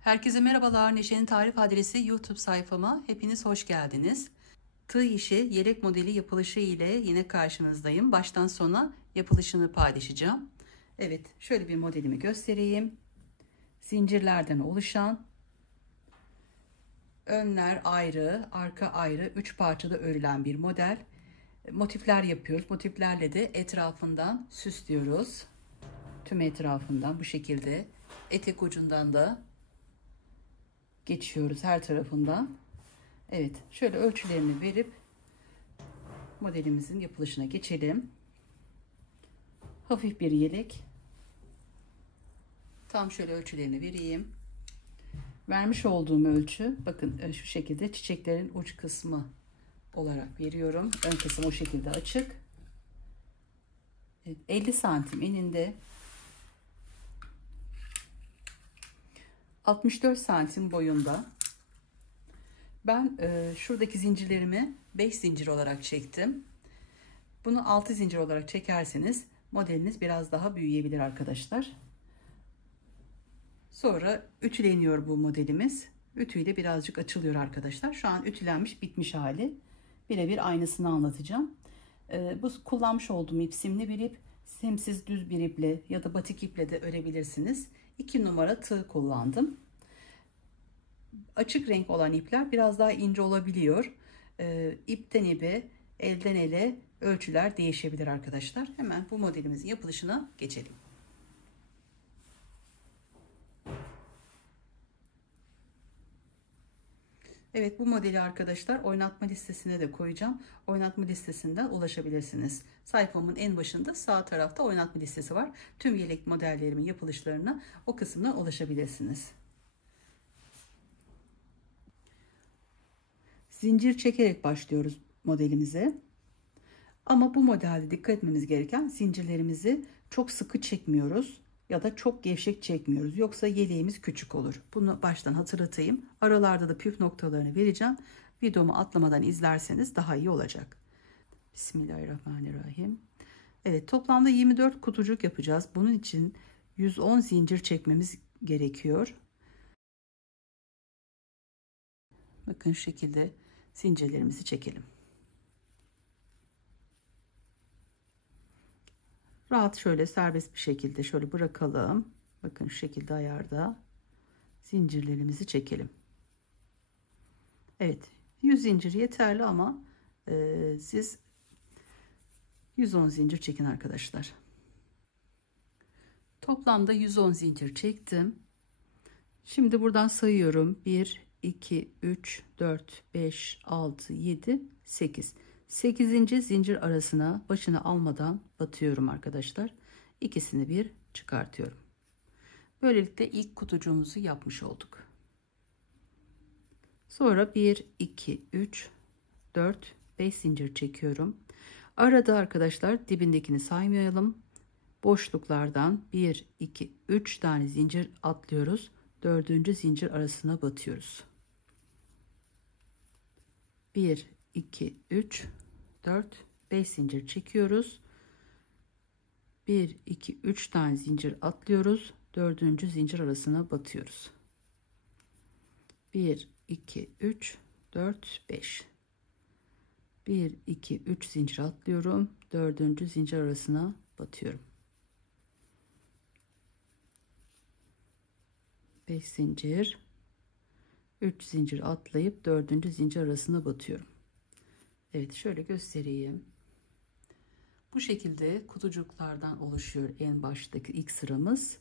Herkese merhabalar. Neşe'nin tarif adresi YouTube sayfama hepiniz hoş geldiniz. Tığ işi yelek modeli yapılışı ile yine karşınızdayım. Baştan sona yapılışını paylaşacağım. Evet, şöyle bir modelimi göstereyim. Zincirlerden oluşan, önler ayrı, arka ayrı, 3 parçada örülen bir model. Motifler yapıyoruz. Motiflerle de etrafından süslüyoruz. Tüm etrafından bu şekilde, etek ucundan da geçiyoruz her tarafından. Evet, şöyle ölçülerini verip modelimizin yapılışına geçelim. Hafif bir yelek. Tam şöyle ölçülerini vereyim. Vermiş olduğum ölçü, bakın şu şekilde çiçeklerin uç kısmı olarak veriyorum. Ön kısım o şekilde açık. Evet, 50 santim eninde, 64 santim boyunda. Ben şuradaki zincirlerimi 5 zincir olarak çektim. Bunu 6 zincir olarak çekerseniz modeliniz biraz daha büyüyebilir arkadaşlar. Sonra ütüleniyor bu modelimiz. Ütüyle birazcık açılıyor arkadaşlar. Şu an ütülenmiş, bitmiş hali. Birebir aynısını anlatacağım. Bu kullanmış olduğum ip simli bir ip. Simsiz düz bir iple ya da batik iple de örebilirsiniz. 2 numara tığ kullandım. Açık renk olan ipler biraz daha ince olabiliyor. İpten ipe, elden ele ölçüler değişebilir arkadaşlar. Hemen bu modelimizin yapılışına geçelim. Evet, bu modeli arkadaşlar oynatma listesine de koyacağım. Oynatma listesinden ulaşabilirsiniz. Sayfamın en başında sağ tarafta oynatma listesi var. Tüm yelek modellerimin yapılışlarına o kısımdan ulaşabilirsiniz. Zincir çekerek başlıyoruz modelimize. Ama bu modelde dikkat etmemiz gereken, zincirlerimizi çok sıkı çekmiyoruz ya da çok gevşek çekmiyoruz. Yoksa yeleğimiz küçük olur. Bunu baştan hatırlatayım. Aralarda da püf noktalarını vereceğim. Videomu atlamadan izlerseniz daha iyi olacak. Bismillahirrahmanirrahim. Evet, toplamda 24 kutucuk yapacağız. Bunun için 110 zincir çekmemiz gerekiyor. Bakın şu şekilde zincirlerimizi çekelim. Rahat şöyle serbest bir şekilde şöyle bırakalım. Bakın şu şekilde ayarda zincirlerimizi çekelim. Evet, 100 zincir yeterli ama siz 110 zincir çekin arkadaşlar. Toplamda 110 zincir çektim. Şimdi buradan sayıyorum. 1, 2, 3, 4, 5, 6, 7, 8. 8. zincir arasına başını almadan batıyorum arkadaşlar. İkisini bir çıkartıyorum. Böylelikle ilk kutucuğumuzu yapmış olduk. Sonra 1, 2, 3, 4, 5 zincir çekiyorum. Arada arkadaşlar dibindekini saymayalım. Boşluklardan 1, 2, 3 tane zincir atlıyoruz. 4. zincir arasına batıyoruz. 1, 2, 3, 4, 5 zincir çekiyoruz. 1, 2, 3 tane zincir atlıyoruz. 4. zincir arasına batıyoruz. 1, 2, 3, 4, 5. 1, 2, 3 zincir atlıyorum. 4. zincir arasına batıyorum. 5 zincir, 3 zincir atlayıp 4. zincir arasına batıyorum. Evet, şöyle göstereyim. Bu şekilde kutucuklardan oluşuyor en baştaki ilk sıramız.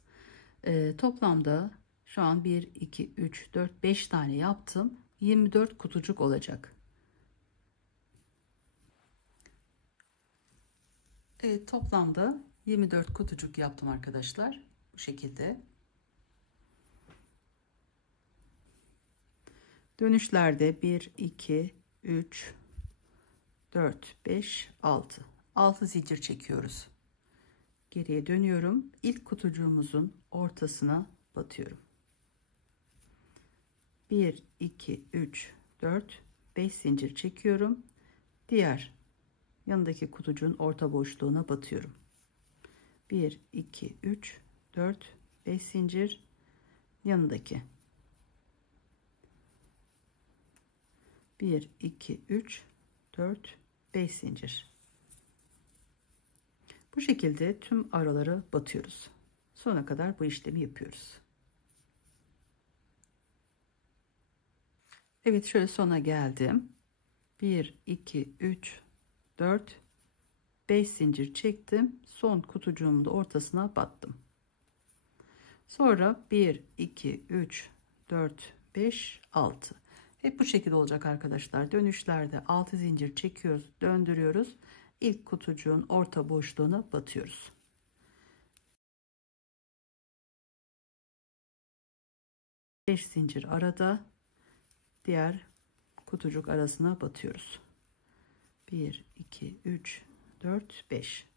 Toplamda şu an 1, 2, 3, 4, 5 tane yaptım. 24 kutucuk olacak. Evet, toplamda 24 kutucuk yaptım arkadaşlar. Bu şekilde. Dönüşlerde 1, 2, 3, 4, 5, 6. 6 zincir çekiyoruz. Geriye dönüyorum. İlk kutucuğumuzun ortasına batıyorum. 1, 2, 3, 4, 5 zincir çekiyorum. Diğer yanındaki kutucuğun orta boşluğuna batıyorum. 1, 2, 3, 4, 5 zincir yanındaki. 1 2 3 4 5 zincir. Bu şekilde tüm araları batıyoruz. Sona kadar bu işlemi yapıyoruz. Evet, şöyle sona geldim. 1 2 3 4 5 zincir çektim. Son kutucuğumun da ortasına battım. Sonra 1 2 3 4 5 6. Hep bu şekilde olacak arkadaşlar. Dönüşlerde 6 zincir çekiyoruz, döndürüyoruz. İlk kutucuğun orta boşluğuna batıyoruz. Beş zincir arada, diğer kutucuk arasına batıyoruz. 1 2 3 4 5.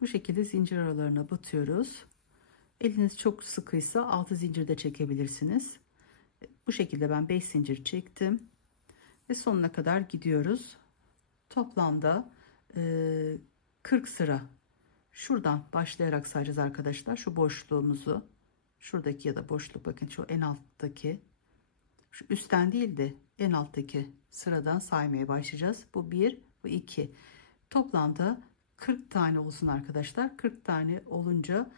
Bu şekilde zincir aralarına batıyoruz. Eliniz çok sıkıysa 6 zincir de çekebilirsiniz. Bu şekilde ben 5 zincir çektim ve sonuna kadar gidiyoruz. Toplamda 40 sıra şuradan başlayarak sayacağız arkadaşlar. Şu boşluğumuzu, şuradaki ya da boşluk, bakın şu en alttaki, şu üstten değil de en alttaki sıradan saymaya başlayacağız. Bu 1, bu 2. Toplamda 40 tane olsun arkadaşlar. 40 tane olunca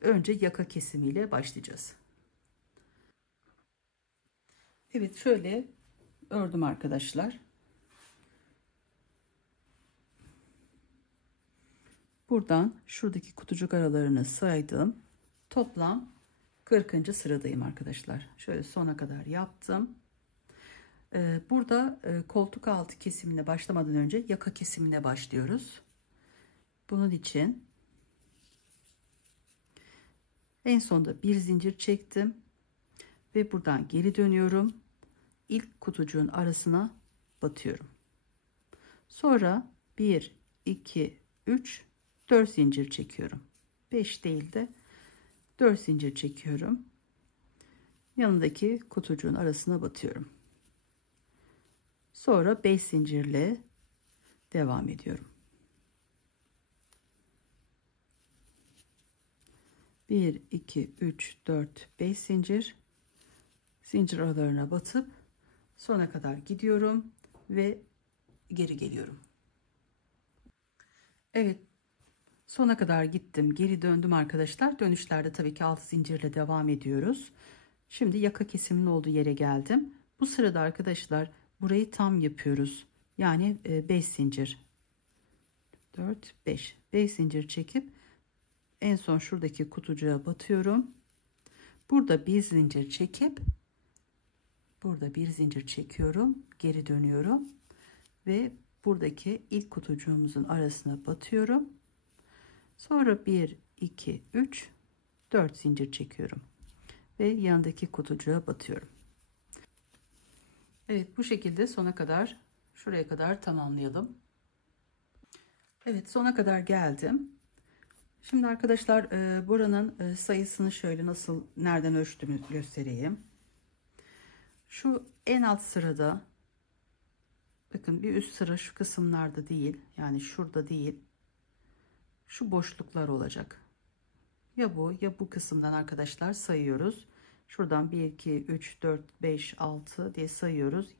önce yaka kesimiyle başlayacağız. Evet, şöyle ördüm arkadaşlar. Buradan şuradaki kutucuk aralarını saydım. Toplam 40. sıradayım arkadaşlar. Şöyle sona kadar yaptım. Burada koltuk altı kesimine başlamadan önce yaka kesimine başlıyoruz. Bunun için en sonda bir zincir çektim ve buradan geri dönüyorum. İlk kutucuğun arasına batıyorum. Sonra 1 2 3 4 zincir çekiyorum. 5 değil de 4 zincir çekiyorum. Yanındaki kutucuğun arasına batıyorum. Sonra 5 zincirle devam ediyorum. 1 2 3 4 5 zincir. Zincir aralarına batıp sona kadar gidiyorum ve geri geliyorum. Evet, sona kadar gittim, geri döndüm arkadaşlar. Dönüşlerde tabii ki 6 zincirle devam ediyoruz. Şimdi yaka kesiminin olduğu yere geldim. Bu sırada arkadaşlar burayı tam yapıyoruz. Yani 5 zincir, 4 5 5 zincir çekip en son şuradaki kutucuğa batıyorum. Burada bir zincir çekip burada bir zincir çekiyorum, geri dönüyorum ve buradaki ilk kutucuğumuzun arasına batıyorum. Sonra 1 2 3 4 zincir çekiyorum ve yanındaki kutucuğa batıyorum. Evet, bu şekilde sona kadar, şuraya kadar tamamlayalım. Evet, sona kadar geldim. Şimdi arkadaşlar buranın sayısını şöyle nasıl, nereden ölçtüğümü göstereyim. Şu en alt sırada bakın, bir üst sıra şu kısımlarda değil, yani şurada değil, şu boşluklar olacak. Ya bu ya bu kısımdan arkadaşlar sayıyoruz. Şuradan 1 2 3 4 5 6 diye sayıyoruz.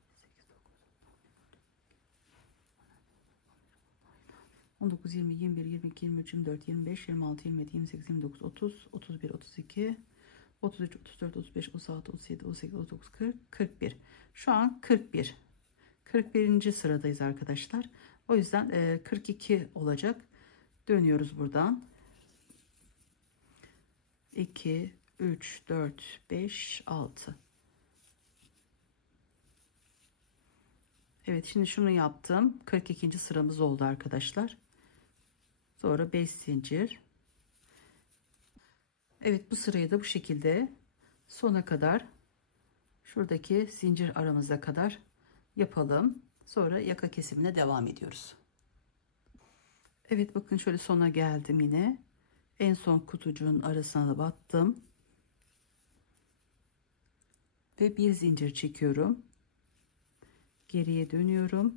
19 20 21 22 23 24 25 26 27 28 29 30 31 32 33 34 35 36 37 38 39 40 41. Şu an 41. sıradayız arkadaşlar. O yüzden 42 olacak. Dönüyoruz buradan. 2 3 4 5 6. Evet, şimdi şunu yaptım. 42. sıramız oldu arkadaşlar. Sonra 5 zincir. Evet, bu sırayı da bu şekilde sona kadar, şuradaki zincir aramıza kadar yapalım. Sonra yaka kesimine devam ediyoruz. Evet, bakın şöyle sona geldim yine. En son kutucuğun arasına da battım. Ve bir zincir çekiyorum. Geriye dönüyorum.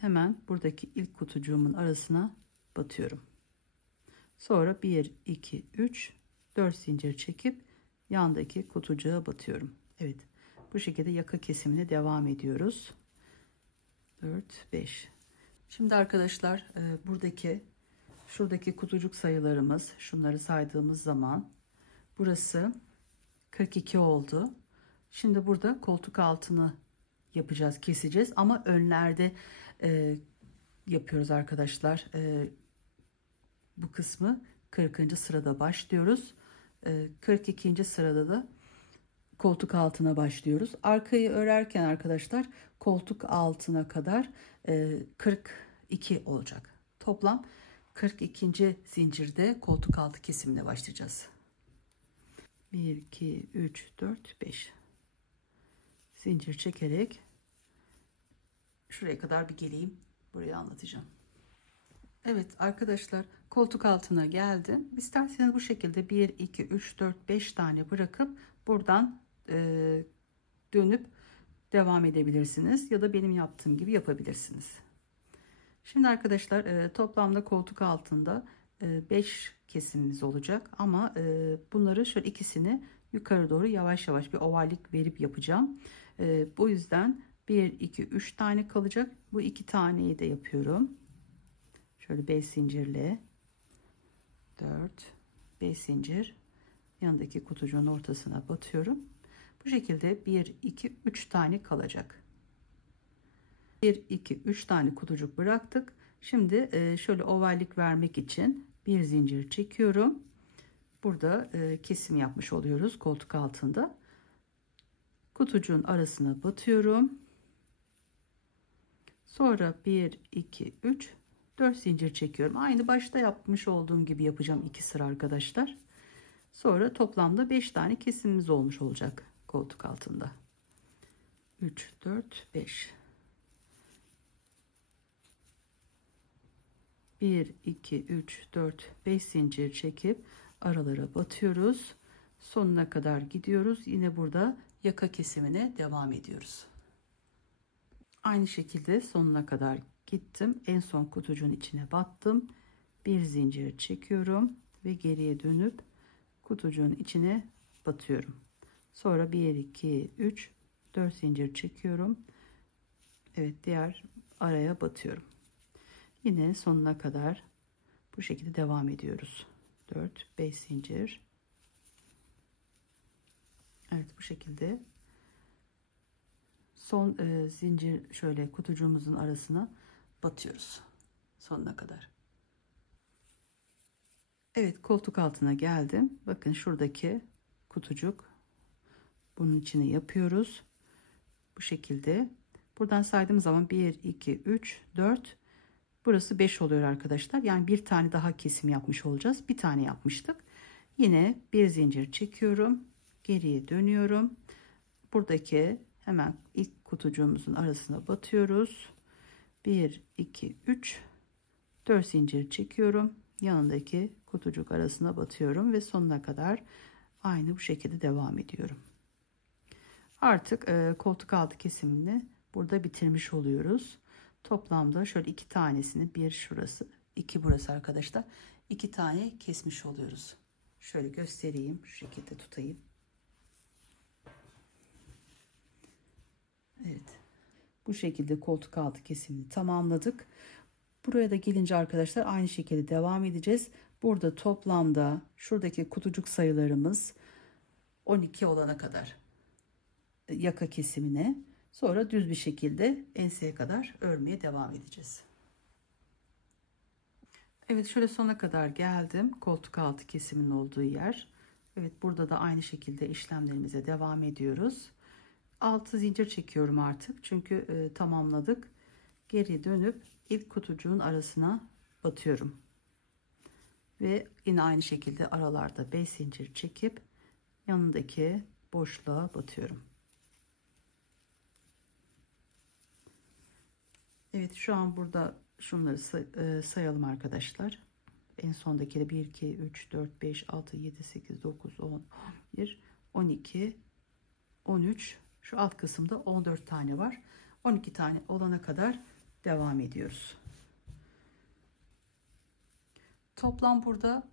Hemen buradaki ilk kutucuğumun arasına batıyorum. Sonra 1 2 3 4 zincir çekip yandaki kutucuğa batıyorum. Evet, bu şekilde yaka kesimine devam ediyoruz. 4 5. Şimdi arkadaşlar şuradaki kutucuk sayılarımız, şunları saydığımız zaman burası 42 oldu. Şimdi burada koltuk altını yapacağız, keseceğiz ama önlerde yapıyoruz arkadaşlar. Bu kısmı 40. sırada başlıyoruz. 42. sırada da koltuk altına başlıyoruz. Arkayı örerken arkadaşlar koltuk altına kadar 42 olacak. Toplam 42. zincirde koltuk altı kesimine başlayacağız. 1 2 3 4 5 zincir çekerek şuraya kadar bir geleyim. Burayı anlatacağım. Evet arkadaşlar, koltuk altına geldim. İsterseniz bu şekilde 1 2 3 4 5 tane bırakıp buradan dönüp devam edebilirsiniz ya da benim yaptığım gibi yapabilirsiniz. Şimdi arkadaşlar toplamda koltuk altında 5 kesimimiz olacak ama bunları şöyle ikisini yukarı doğru yavaş yavaş bir ovallik verip yapacağım. Bu yüzden 1 2 3 tane kalacak. Bu iki taneyi de yapıyorum. Şöyle 5 zincirle 4 5 zincir yanındaki kutucuğun ortasına batıyorum. Bu şekilde 1 2 3 tane kalacak. 1 2 3 tane kutucuk bıraktık. Şimdi şöyle ovallik vermek için bir zincir çekiyorum. Burada kesim yapmış oluyoruz koltuk altında. Kutucuğun arasına batıyorum. Sonra 1 2 3 4 zincir çekiyorum. Aynı başta yapmış olduğum gibi yapacağım 2 sıra arkadaşlar. Sonra toplamda 5 tane kesimimiz olmuş olacak koltuk altında. 3 4 5 1 2 3 4 5 zincir çekip aralara batıyoruz. Sonuna kadar gidiyoruz. Yine burada yaka kesimine devam ediyoruz. Aynı şekilde sonuna kadar gittim. En son kutucuğun içine battım. Bir zincir çekiyorum ve geriye dönüp kutucuğun içine batıyorum. Sonra 1 2 3 4 zincir çekiyorum. Evet, diğer araya batıyorum. Yine sonuna kadar bu şekilde devam ediyoruz. 4 5 zincir. Evet, bu şekilde son zincir şöyle kutucuğumuzun arasına batıyoruz sonuna kadar. Evet, koltuk altına geldim. Bakın şuradaki kutucuk, bunun içine yapıyoruz. Bu şekilde buradan saydığım zaman 1 2 3 4, burası 5 oluyor arkadaşlar. Yani bir tane daha kesim yapmış olacağız. Bir tane yapmıştık. Yine bir zincir çekiyorum. Geriye dönüyorum. Buradaki hemen ilk kutucuğumuzun arasına batıyoruz. 1 2 3 4 zincir çekiyorum. Yanındaki kutucuk arasına batıyorum ve sonuna kadar aynı bu şekilde devam ediyorum. Artık koltuk altı kesimini burada bitirmiş oluyoruz. Toplamda şöyle iki tanesini, bir şurası, iki burası arkadaşlar, iki tane kesmiş oluyoruz. Şöyle göstereyim, şu şekilde tutayım. Evet, bu şekilde koltuk altı kesimini tamamladık. Buraya da gelince arkadaşlar aynı şekilde devam edeceğiz. Burada toplamda şuradaki kutucuk sayılarımız 12 olana kadar yaka kesimine, sonra düz bir şekilde enseye kadar örmeye devam edeceğiz. Evet, şöyle sona kadar geldim. Koltuk altı kesiminin olduğu yer. Evet, burada da aynı şekilde işlemlerimize devam ediyoruz. 6 zincir çekiyorum artık. Çünkü tamamladık. Geri dönüp ilk kutucuğun arasına batıyorum. Ve yine aynı şekilde aralarda 5 zincir çekip yanındaki boşluğa batıyorum. Evet, şu an burada şunları sayalım arkadaşlar. En sondakileri 1 2 3 4 5 6 7 8 9 10 11 12 13, şu alt kısımda 14 tane var. 12 tane olana kadar devam ediyoruz. Toplam burada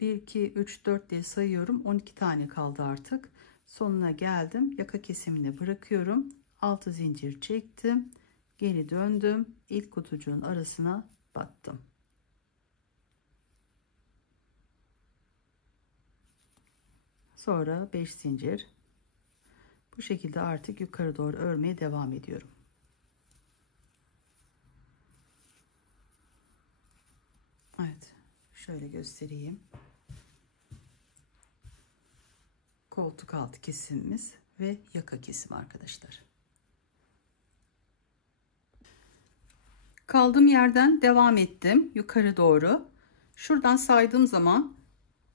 1 2 3 4 diye sayıyorum. 12 tane kaldı artık. Sonuna geldim. Yaka kesimini bırakıyorum. 6 zincir çektim. Geri döndüm. İlk kutucuğun arasına battım. Sonra 5 zincir. Bu şekilde artık yukarı doğru örmeye devam ediyorum. Evet, şöyle göstereyim. Koltuk altı kesimimiz ve yaka kesimi arkadaşlar. Kaldığım yerden devam ettim yukarı doğru. Şuradan saydığım zaman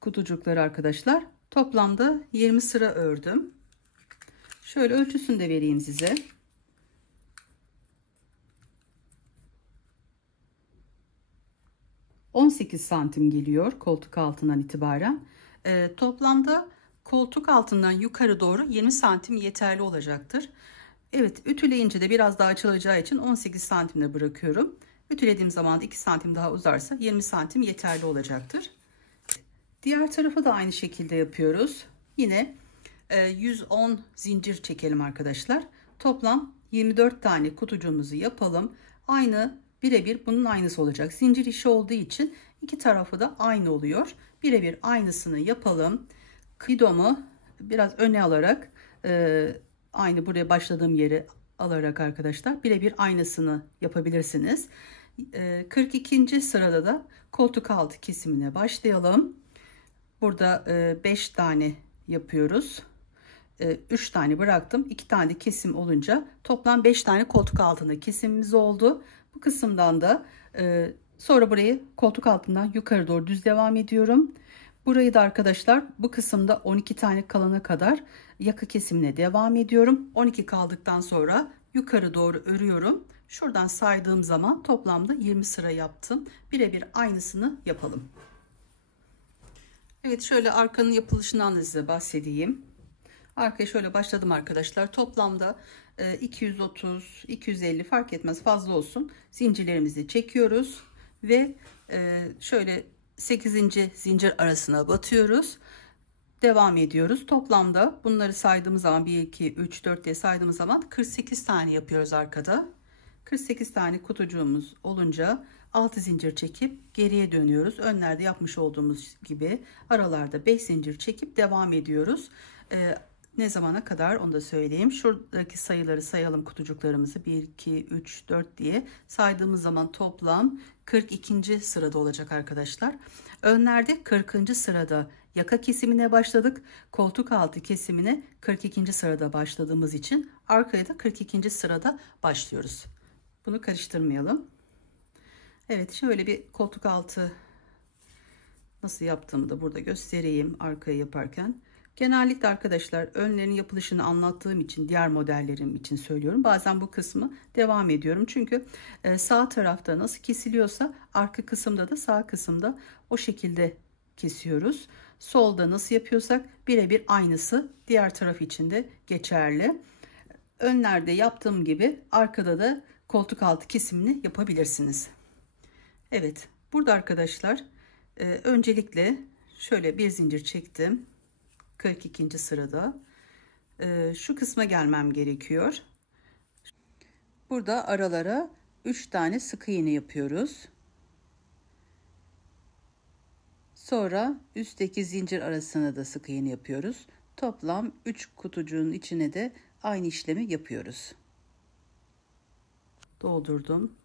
kutucukları arkadaşlar toplamda 20 sıra ördüm. Şöyle ölçüsünü de vereyim size. ...18 santim geliyor koltuk altından itibaren. Toplamda koltuk altından yukarı doğru 20 santim yeterli olacaktır. Evet, ütüleyince de biraz daha açılacağı için 18 santimde bırakıyorum. Ütülediğim zaman da 2 santim daha uzarsa 20 santim yeterli olacaktır. Diğer tarafı da aynı şekilde yapıyoruz. Yine 110 zincir çekelim arkadaşlar. Toplam 24 tane kutucuğumuzu yapalım. Aynı, birebir bunun aynısı olacak. Zincir işi olduğu için iki tarafı da aynı oluyor. Birebir aynısını yapalım. Fidomu biraz öne alarak aynı buraya başladığım yeri alarak arkadaşlar birebir aynısını yapabilirsiniz. 42. sırada da koltuk altı kesimine başlayalım. Burada 5 tane yapıyoruz. 3 tane bıraktım. 2 tane kesim olunca toplam 5 tane koltuk altında kesimimiz oldu. Bu kısımdan da sonra burayı koltuk altından yukarı doğru düz devam ediyorum. Burayı da arkadaşlar bu kısımda 12 tane kalana kadar yaka kesimine devam ediyorum. 12 kaldıktan sonra yukarı doğru örüyorum. Şuradan saydığım zaman toplamda 20 sıra yaptım. Birebir aynısını yapalım. Evet, şöyle arkanın yapılışından da size bahsedeyim. Arkaya şöyle başladım arkadaşlar. Toplamda 230, 250 fark etmez, fazla olsun. Zincirlerimizi çekiyoruz ve şöyle 8. zincir arasına batıyoruz. Devam ediyoruz. Toplamda bunları saydığımız zaman 1, 2, 3, 4 diye saydığımız zaman 48 tane yapıyoruz arkada. 48 tane kutucuğumuz olunca 6 zincir çekip geriye dönüyoruz. Önlerde yapmış olduğumuz gibi aralarda 5 zincir çekip devam ediyoruz. Ne zamana kadar onu da söyleyeyim. Şuradaki sayıları sayalım, kutucuklarımızı 1 2 3 4 diye saydığımız zaman toplam 42. sırada olacak arkadaşlar. Önlerde 40. sırada yaka kesimine başladık. Koltuk altı kesimine 42. sırada başladığımız için arkaya da 42. sırada başlıyoruz. Bunu karıştırmayalım. Evet, şöyle bir koltuk altı nasıl yaptığımı da burada göstereyim arkayı yaparken. Genellikle arkadaşlar önlerin yapılışını anlattığım için diğer modellerim için söylüyorum. Bazen bu kısmı devam ediyorum. Çünkü sağ tarafta nasıl kesiliyorsa arka kısımda da sağ kısımda o şekilde kesiyoruz. Solda nasıl yapıyorsak birebir aynısı diğer taraf için de geçerli. Önlerde yaptığım gibi arkada da koltuk altı kesimini yapabilirsiniz. Evet, burada arkadaşlar öncelikle şöyle bir zincir çektim. 42. sırada şu kısma gelmem gerekiyor. Burada aralara 3 tane sık iğne yapıyoruz. Sonra üstteki zincir arasına da sık iğne yapıyoruz. Toplam 3 kutucuğun içine de aynı işlemi yapıyoruz. Doldurdum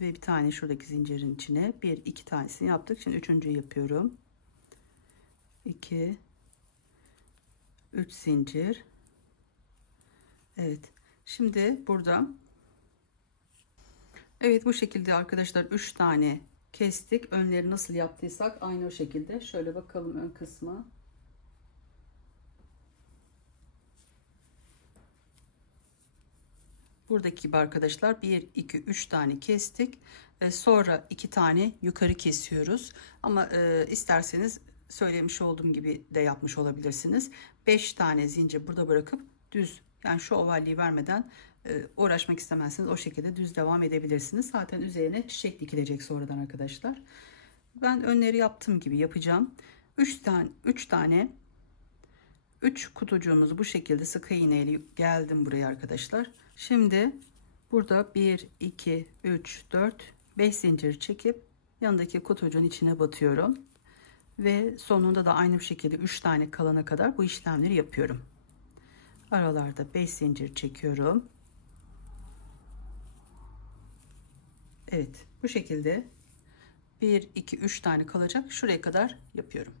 ve bir tane şuradaki zincirin içine 1-2 tanesini yaptık. Şimdi üçüncüyü yapıyorum. 2 3 zincir. Evet, şimdi burada evet bu şekilde arkadaşlar 3 tane kestik. Önleri nasıl yaptıysak aynı o şekilde. Şöyle bakalım ön kısmı. Buradaki gibi arkadaşlar 1 2 3 tane kestik. Sonra 2 tane yukarı kesiyoruz. Ama isterseniz söylemiş olduğum gibi de yapmış olabilirsiniz. 5 tane zincir burada bırakıp düz, yani şu ovalliği vermeden uğraşmak istemezseniz o şekilde düz devam edebilirsiniz. Zaten üzerine çiçek dikilecek sonradan arkadaşlar. Ben önleri yaptığım gibi yapacağım. 3 kutucuğumuzu bu şekilde sık iğne ile geldim buraya arkadaşlar. Şimdi burada 1 2 3 4 5 zincir çekip yanındaki kutucuğun içine batıyorum ve sonunda da aynı şekilde 3 tane kalana kadar bu işlemleri yapıyorum. Aralarda 5 zincir çekiyorum. Evet, bu şekilde 1 2 3 tane kalacak, şuraya kadar yapıyorum.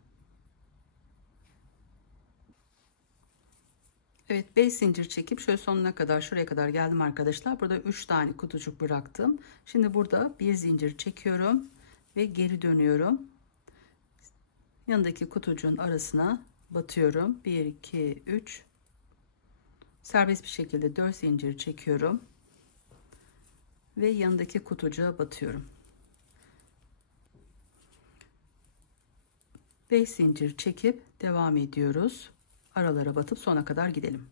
Evet, 5 zincir çekip şöyle sonuna kadar, şuraya kadar geldim arkadaşlar. Burada 3 tane kutucuk bıraktım. Şimdi burada bir zincir çekiyorum ve geri dönüyorum. Yanındaki kutucuğun arasına batıyorum. 1 2 3, serbest bir şekilde 4 zincir çekiyorum ve yanındaki kutucuğa batıyorum. 5 zincir çekip devam ediyoruz. Aralara batıp sona kadar gidelim.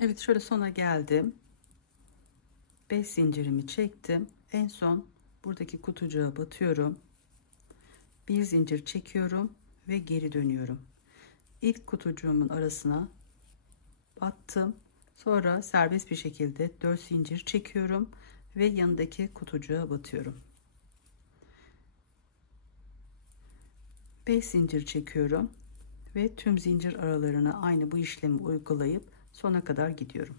Evet, şöyle sona geldim. 5 zincirimi çektim. En son buradaki kutucuğa batıyorum. Bir zincir çekiyorum ve geri dönüyorum. İlk kutucuğumun arasına battım. Sonra serbest bir şekilde 4 zincir çekiyorum ve yanındaki kutucuğa batıyorum. 5 zincir çekiyorum ve tüm zincir aralarına aynı bu işlemi uygulayıp sona kadar gidiyorum.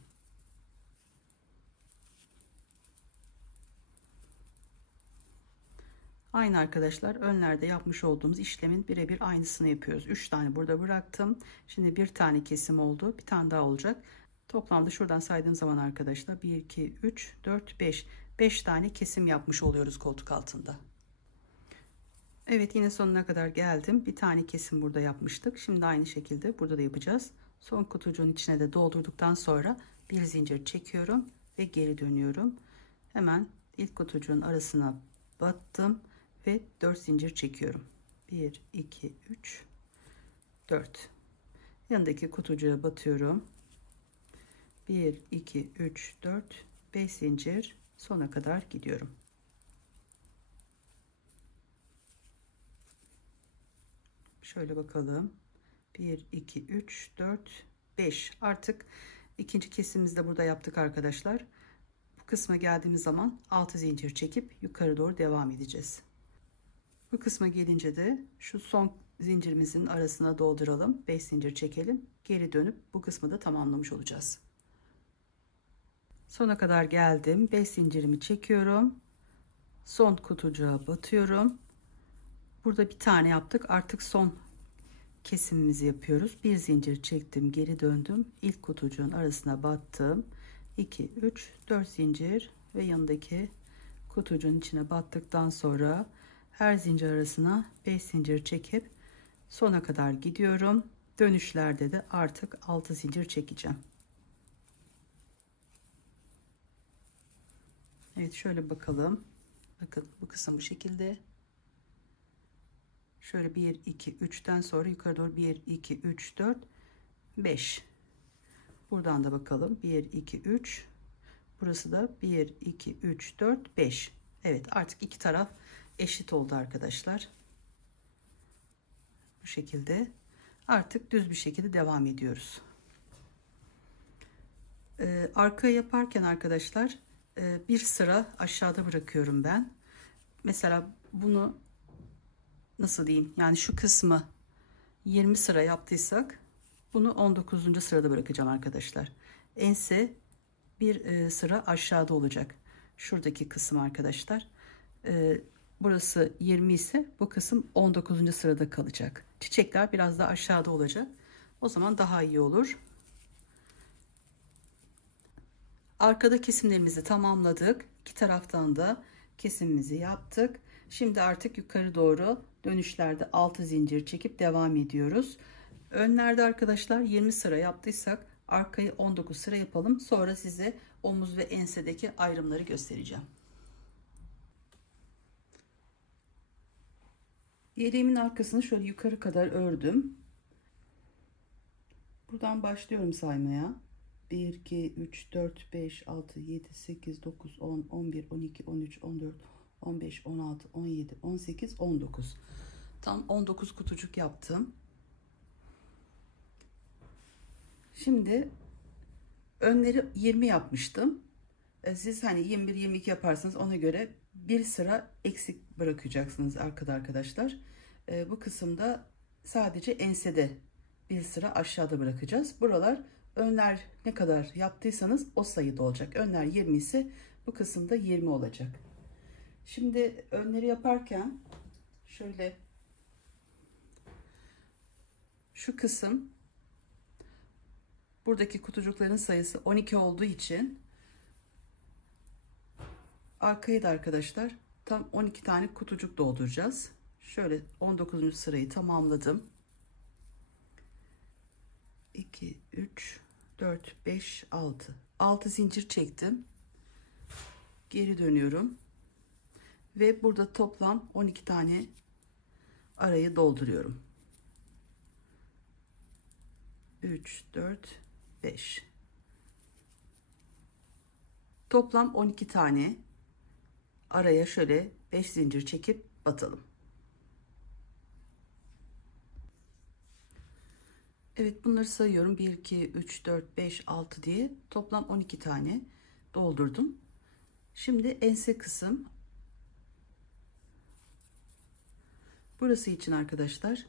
Aynı arkadaşlar, önlerde yapmış olduğumuz işlemin birebir aynısını yapıyoruz. 3 tane burada bıraktım. Şimdi bir tane kesim oldu. Bir tane daha olacak. Toplamda şuradan saydığım zaman arkadaşlar 1 2 3 4 5 tane kesim yapmış oluyoruz koltuk altında. Evet, yine sonuna kadar geldim. Bir tane kesim burada yapmıştık. Şimdi aynı şekilde burada da yapacağız. Son kutucuğun içine de doldurduktan sonra bir zincir çekiyorum ve geri dönüyorum. Hemen ilk kutucuğun arasına battım ve 4 zincir çekiyorum. 1 2 3 4. Yanındaki kutucuğa batıyorum. 1 2 3 4 5 zincir, sona kadar gidiyorum. Şöyle bakalım. 1 2 3 4 5. Artık ikinci kesimimizi de burada yaptık arkadaşlar. Bu kısma geldiğimiz zaman 6 zincir çekip yukarı doğru devam edeceğiz. Bu kısma gelince de şu son zincirimizin arasına dolduralım. 5 zincir çekelim. Geri dönüp bu kısmı da tamamlamış olacağız. Sona kadar geldim. 5 zincirimi çekiyorum. Son kutucuğa batıyorum. Burada bir tane yaptık. Artık son kesimimizi yapıyoruz. Bir zincir çektim, geri döndüm. İlk kutucuğun arasına battım. 2 3 4 zincir ve yanındaki kutucuğun içine battıktan sonra her zincir arasına 5 zincir çekip sona kadar gidiyorum. Dönüşlerde de artık 6 zincir çekeceğim. Evet, şöyle bakalım. Bakın, bu kısım bu şekilde. Şöyle 1 2 3'ten sonra yukarı doğru 1 2 3 4 5. Buradan da bakalım. 1 2 3. Burası da 1 2 3 4 5. Evet, artık iki taraf eşit oldu arkadaşlar. Bu şekilde artık düz bir şekilde devam ediyoruz. Arkaya yaparken arkadaşlar bir sıra aşağıda bırakıyorum ben. Mesela bunu nasıl diyeyim, yani şu kısmı 20 sıra yaptıysak bunu 19. sırada bırakacağım arkadaşlar. Ense bir sıra aşağıda olacak. Şuradaki kısım arkadaşlar. Burası 20 ise bu kısım 19. sırada kalacak. Çiçekler biraz daha aşağıda olacak. O zaman daha iyi olur. Arkada kesimlerimizi tamamladık. İki taraftan da kesimimizi yaptık. Şimdi artık yukarı doğru dönüşlerde 6 zincir çekip devam ediyoruz. Önlerde arkadaşlar 20 sıra yaptıysak arkayı 19 sıra yapalım. Sonra size omuz ve ensedeki ayrımları göstereceğim. Yeleğimin arkasını şöyle yukarı kadar ördüm. Buradan başlıyorum saymaya. 1, 2, 3, 4, 5, 6, 7, 8, 9, 10, 11, 12, 13, 14, 15, 16, 17, 18, 19. Tam 19 kutucuk yaptım. Şimdi önleri 20 yapmıştım. Siz hani 21-22 yaparsanız ona göre bir sıra eksik bırakacaksınız arkadaşlar. Bu kısımda sadece ensede bir sıra aşağıda bırakacağız. Buralar önler ne kadar yaptıysanız o sayıda olacak. Önler 20 ise bu kısımda 20 olacak. Şimdi önleri yaparken şöyle şu kısım, buradaki kutucukların sayısı 12 olduğu için arkaya da arkadaşlar tam 12 tane kutucuk dolduracağız. Şöyle 19. sırayı tamamladım. 2, 3, 4, 5, 6. 6 zincir çektim. Geri dönüyorum. Ve burada toplam 12 tane arayı dolduruyorum. 3, 4, 5. Toplam 12 tane araya şöyle 5 zincir çekip batalım. Evet, bunları sayıyorum. 1, 2, 3, 4, 5, 6 diye toplam 12 tane doldurdum. Şimdi ense kısım. Burası için arkadaşlar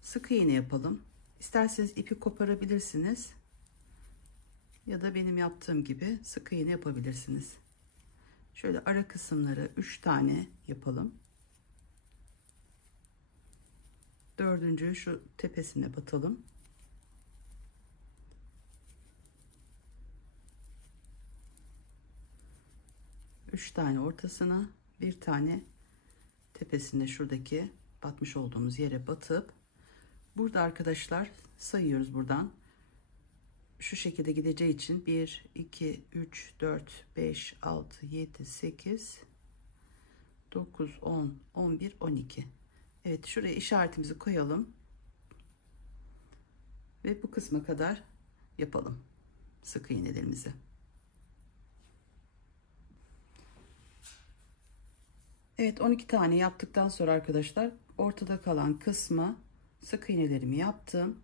sık iğne yapalım. İsterseniz ipi koparabilirsiniz. Ya da benim yaptığım gibi sık iğne yapabilirsiniz. Şöyle ara kısımları 3 tane yapalım. Dördüncü şu tepesine batalım. Üç tane ortasına, bir tane tepesinde şuradaki batmış olduğumuz yere batıp burada arkadaşlar sayıyoruz buradan. Şu şekilde gideceği için 1, 2, 3, 4, 5, 6, 7, 8, 9, 10, 11, 12. Evet, şuraya işaretimizi koyalım. Ve bu kısma kadar yapalım sık iğnelerimizi. Evet, 12 tane yaptıktan sonra arkadaşlar ortada kalan kısma sık iğnelerimi yaptım.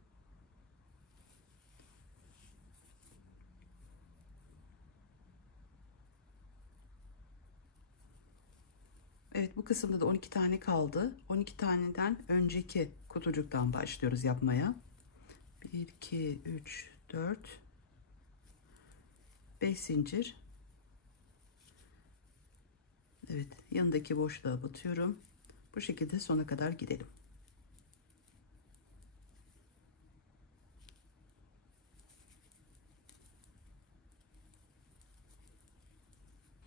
Evet, bu kısımda da 12 tane kaldı. 12 taneden önceki kutucuktan başlıyoruz yapmaya. 1, 2, 3, 4, 5 zincir. Evet, yanındaki boşluğa batıyorum. Bu şekilde sona kadar gidelim.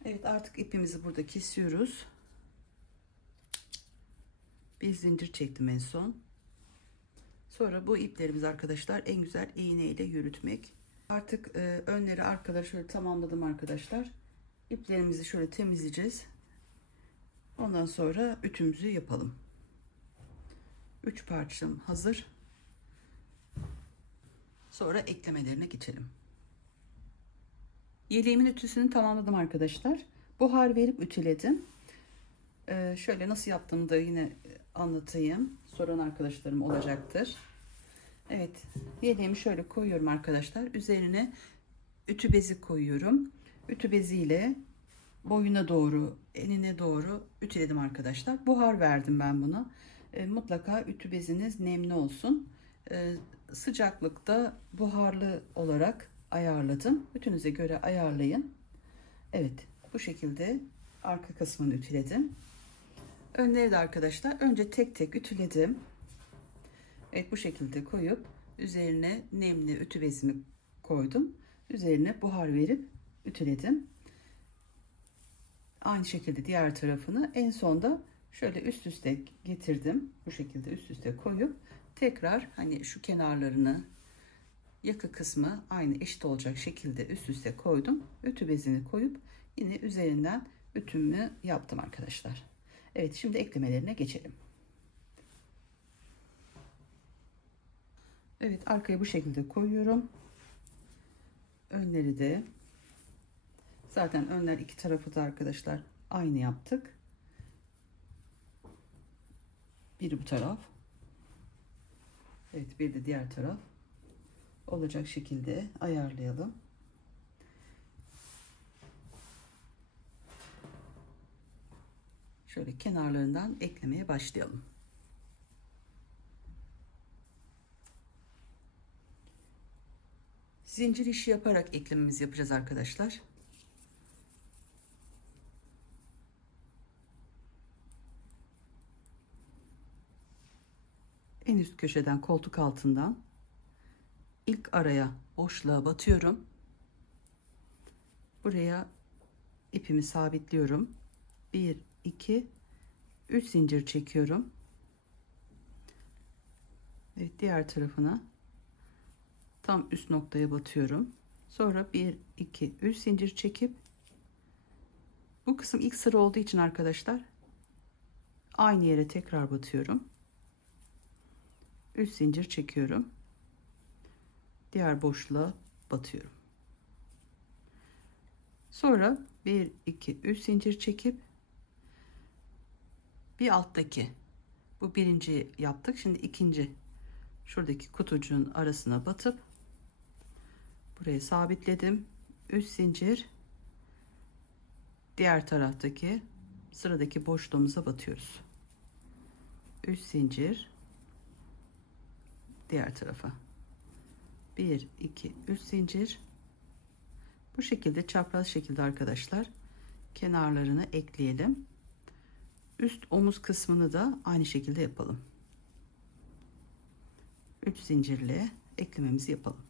Evet, artık ipimizi burada kesiyoruz. Bir zincir çektim en son. Sonra bu iplerimizi arkadaşlar en güzel iğne ile yürütmek. Artık önleri arkaları şöyle tamamladım arkadaşlar. İplerimizi şöyle temizleyeceğiz. Ondan sonra ütümüzü yapalım. 3 parçam hazır. Sonra eklemelerine geçelim. Yeleğimin ütüsünü tamamladım arkadaşlar. Buhar verip ütüledim. Şöyle nasıl yaptığımı da yine anlatayım. Soran arkadaşlarım olacaktır. Evet, yeleğimi şöyle koyuyorum arkadaşlar. Üzerine ütü bezi koyuyorum. Ütü beziyle boyuna doğru, enine doğru ütüledim arkadaşlar. Buhar verdim ben buna. Mutlaka ütü beziniz nemli olsun. Sıcaklıkta buharlı olarak ayarladım. Ütünüze göre ayarlayın. Evet, bu şekilde arka kısmını ütüledim. Önleri de arkadaşlar önce tek tek ütüledim. Evet, bu şekilde koyup üzerine nemli ütü bezimi koydum. Üzerine buhar verip ütüledim. Aynı şekilde diğer tarafını en sonda şöyle üst üste getirdim. Bu şekilde üst üste koyup tekrar hani şu kenarlarını, yaka kısmı aynı eşit olacak şekilde üst üste koydum. Ütü bezini koyup yine üzerinden ütümü yaptım arkadaşlar. Evet, şimdi eklemelerine geçelim. Evet, arkaya bu şekilde koyuyorum. Önleri de zaten önler iki tarafı da arkadaşlar aynı yaptık. Biri bu taraf. Evet, bir de diğer taraf olacak şekilde ayarlayalım. Şöyle kenarlarından eklemeye başlayalım. Zincir işi yaparak eklememizi yapacağız arkadaşlar. En üst köşeden, koltuk altından ilk araya boşluğa batıyorum. Buraya ipimi sabitliyorum. 1 2 3 zincir çekiyorum. Evet, diğer tarafına tam üst noktaya batıyorum. Sonra 1 2 3 zincir çekip, bu kısım ilk sıra olduğu için arkadaşlar aynı yere tekrar batıyorum. 3 zincir çekiyorum. Diğer boşluğa batıyorum. Sonra 1 2 3 zincir çekip bir alttaki, bu birinci yaptık. Şimdi ikinci, şuradaki kutucuğun arasına batıp burayı sabitledim. 3 zincir, diğer taraftaki sıradaki boşluğumuza batıyoruz. 3 zincir, diğer tarafa 1 2 3 zincir. Bu şekilde çapraz şekilde arkadaşlar kenarlarını ekleyelim. Üst omuz kısmını da aynı şekilde yapalım. 3 zincirle eklememizi yapalım.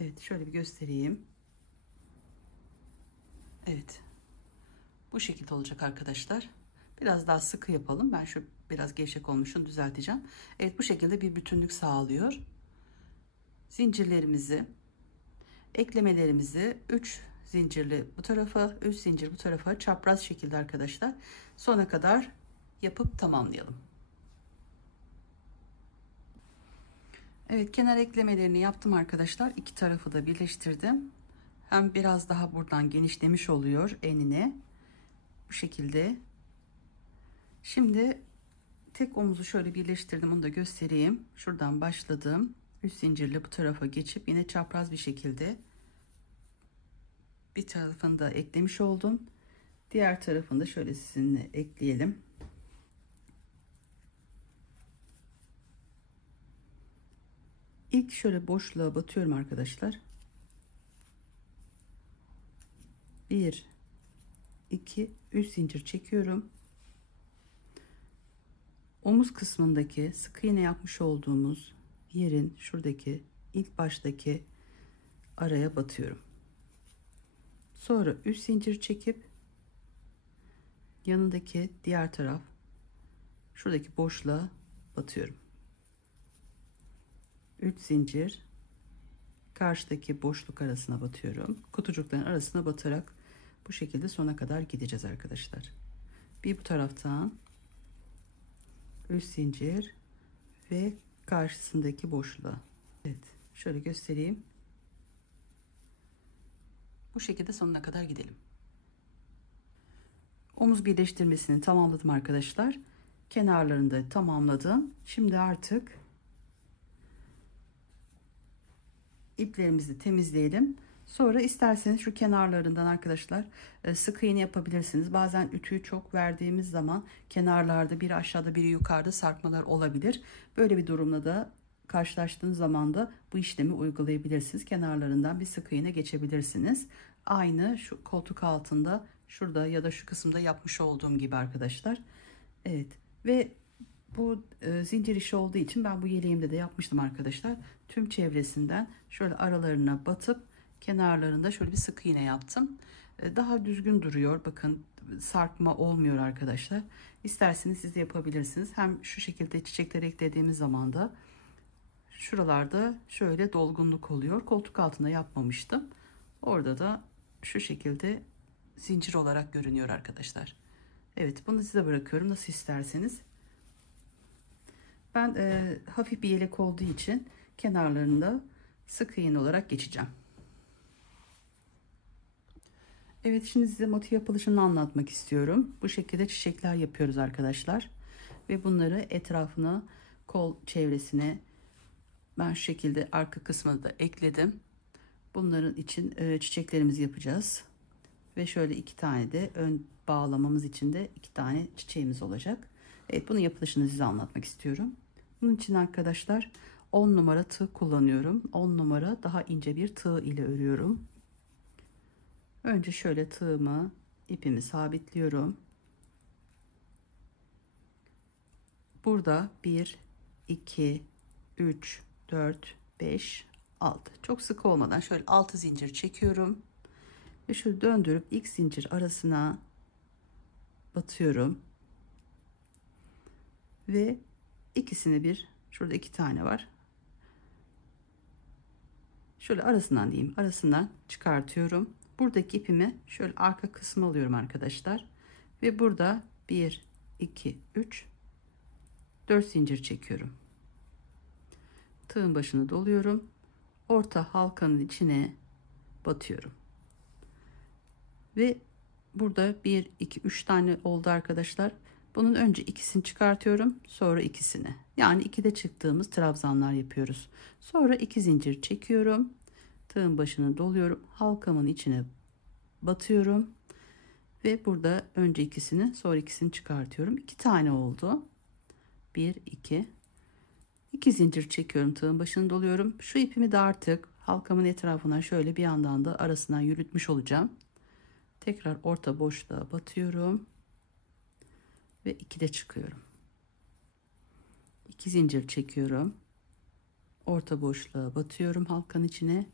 Evet, şöyle bir göstereyim. Evet, bu şekilde olacak arkadaşlar. Biraz daha sıkı yapalım. Ben şu biraz gevşek olmuşunu düzelteceğim. Evet, bu şekilde bir bütünlük sağlıyor. Zincirlerimizi, eklemelerimizi 3 zincirli bu tarafa, 3 zincir bu tarafa çapraz şekilde arkadaşlar sona kadar yapıp tamamlayalım. Evet, kenar eklemelerini yaptım arkadaşlar. İki tarafı da birleştirdim. Hem biraz daha buradan genişlemiş oluyor enine. Bu şekilde. Şimdi tek omuzu şöyle birleştirdim, onu da göstereyim. Şuradan başladım. 3 zincirle bu tarafa geçip yine çapraz bir şekilde bir tarafını da eklemiş oldum. Diğer tarafını da şöyle sizinle ekleyelim. İlk şöyle boşluğa batıyorum arkadaşlar. 1 2 3 zincir çekiyorum. Omuz kısmındaki sık iğne yapmış olduğumuz yerin şuradaki ilk baştaki araya batıyorum. Sonra 3 zincir çekip yanındaki diğer taraf şuradaki boşluğa batıyorum. 3 zincir, karşıdaki boşluk arasına batıyorum. Kutucukların arasına batarak bu şekilde sona kadar gideceğiz arkadaşlar. Bir bu taraftan 3 zincir ve karşısındaki boşluğa. Evet, şöyle göstereyim. Bu şekilde sonuna kadar gidelim. Omuz birleştirmesini tamamladım arkadaşlar. Kenarlarını da tamamladım. Şimdi artık iplerimizi temizleyelim. Sonra isterseniz şu kenarlarından arkadaşlar sık iğne yapabilirsiniz. Bazen ütüyü çok verdiğimiz zaman kenarlarda biri aşağıda biri yukarıda sarkmalar olabilir. Böyle bir durumla da karşılaştığınız zaman da bu işlemi uygulayabilirsiniz. Kenarlarından bir sık iğne geçebilirsiniz. Aynı şu koltuk altında şurada ya da şu kısımda yapmış olduğum gibi arkadaşlar. Evet, ve bu zincir işi olduğu için ben bu yeleğimde de yapmıştım arkadaşlar. Tüm çevresinden şöyle aralarına batıp kenarlarında şöyle bir sık iğne yaptım. Daha düzgün duruyor. Bakın, sarkma olmuyor arkadaşlar. İsterseniz siz de yapabilirsiniz. Hem şu şekilde çiçekleri eklediğimiz zaman da şuralarda şöyle dolgunluk oluyor. Koltuk altında yapmamıştım. Orada da şu şekilde zincir olarak görünüyor arkadaşlar. Evet, bunu size bırakıyorum nasıl isterseniz. Ben hafif bir yelek olduğu için kenarlarında sık iğne olarak geçeceğim. Evet, şimdi size motif yapılışını anlatmak istiyorum. Bu şekilde çiçekler yapıyoruz arkadaşlar. Ve bunları etrafına, kol çevresine ben şu şekilde arka kısmını da ekledim. Bunların için çiçeklerimizi yapacağız. Ve şöyle 2 tane de ön bağlamamız için de 2 tane çiçeğimiz olacak. Evet, bunun yapılışını size anlatmak istiyorum. Bunun için arkadaşlar 10 numara tığ kullanıyorum. 10 numara daha ince bir tığ ile örüyorum. Önce şöyle tığımı, ipimi sabitliyorum. Burada 1, 2, 3, 4, 5, 6. Çok sık olmadan şöyle 6 zincir çekiyorum. Ve şöyle döndürüp ilk zincir arasına batıyorum. Ve ikisini bir, şurada 2 tane var. Şöyle arasından diyeyim, arasından çıkartıyorum. Buradaki ipimi şöyle arka kısmı alıyorum arkadaşlar. Ve burada 1, 2, 3, 4 zincir çekiyorum. Tığın başını doluyorum. Orta halkanın içine batıyorum. Ve burada 1, 2, 3 tane oldu arkadaşlar. Bunun önce ikisini çıkartıyorum. Sonra ikisini. Yani 2'de çıktığımız trabzanlar yapıyoruz. Sonra 2 zincir çekiyorum. Tığın başını doluyorum. Halkamın içine batıyorum. Ve burada önce ikisini sonra ikisini çıkartıyorum. 2 tane oldu. 1, 2. 2 zincir çekiyorum. Tığın başını doluyorum. Şu ipimi de artık halkamın etrafına şöyle bir yandan da arasından yürütmüş olacağım. Tekrar orta boşluğa batıyorum. Ve 2'de çıkıyorum. 2 zincir çekiyorum. Orta boşluğa batıyorum halkanın içine.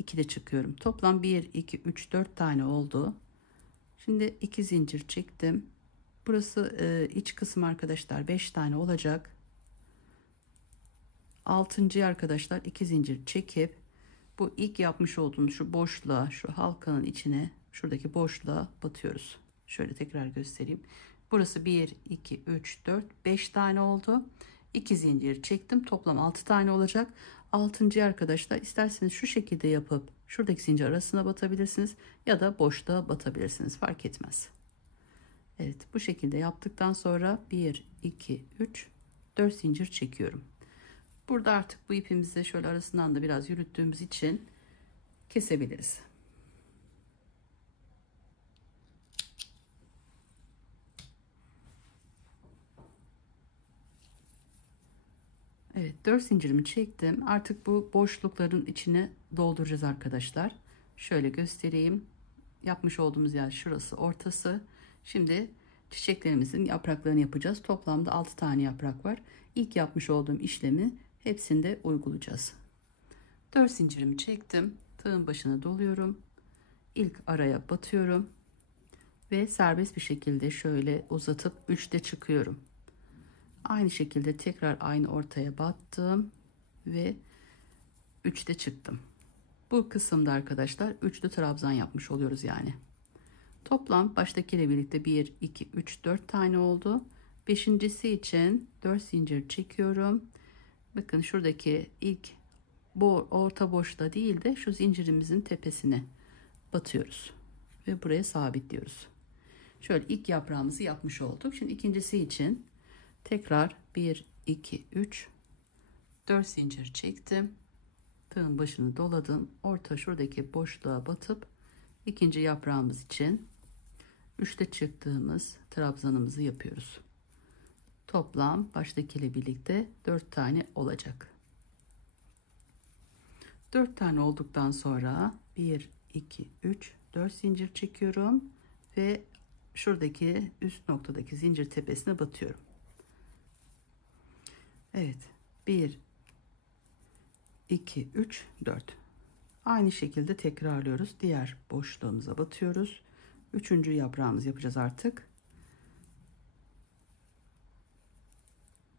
2'de çıkıyorum. Toplam 1, 2, 3, 4 tane oldu. Şimdi 2 zincir çektim. Burası iç kısım arkadaşlar 5 tane olacak. 6. arkadaşlar 2 zincir çekip bu ilk yapmış olduğumuz şu boşluğa, şu halkanın içine, şuradaki boşluğa batıyoruz. Şöyle tekrar göstereyim. Burası 1, 2, 3, 4, 5 tane oldu. 2 zincir çektim. Toplam 6 tane olacak. 6. arkadaşlar isterseniz şu şekilde yapıp şuradaki zincir arasına batabilirsiniz ya da boşluğa batabilirsiniz. Fark etmez. Evet, bu şekilde yaptıktan sonra 1, 2, 3, 4 zincir çekiyorum. Burada artık bu ipimizi şöyle arasından da biraz yürüttüğümüz için kesebiliriz. Evet, 4 zincirimi çektim. Artık bu boşlukların içine dolduracağız arkadaşlar. Şöyle göstereyim. Yapmış olduğumuz yer şurası, ortası. Şimdi çiçeklerimizin yapraklarını yapacağız. Toplamda 6 tane yaprak var. İlk yapmış olduğum işlemi hepsinde uygulayacağız. 4 zincirimi çektim. Tığın başına doluyorum. İlk araya batıyorum. Ve serbest bir şekilde şöyle uzatıp 3'te çıkıyorum. Aynı şekilde tekrar aynı ortaya battım ve 3'te çıktım. Bu kısımda arkadaşlar üçlü trabzan yapmış oluyoruz yani. Toplam baştakiyle birlikte 1, 2, 3, 4 tane oldu. Beşincisi için 4 zincir çekiyorum. Bakın şuradaki ilk orta boşta değil de şu zincirimizin tepesine batıyoruz. Ve buraya sabitliyoruz. Şöyle ilk yaprağımızı yapmış olduk. Şimdi ikincisi için tekrar 1, 2, 3, 4 zincir çektim. Tığın başını doladım. Orta şuradaki boşluğa batıp ikinci yaprağımız için 3'te çıktığımız trabzanımızı yapıyoruz. Toplam baştakiyle birlikte 4 tane olacak. 4 tane olduktan sonra 1, 2, 3, 4 zincir çekiyorum ve şuradaki üst noktadaki zincir tepesine batıyorum. Evet, 1, 2, 3, 4. Aynı şekilde tekrarlıyoruz. Diğer boşluğumuza batıyoruz. Üçüncü yaprağımızı yapacağız artık.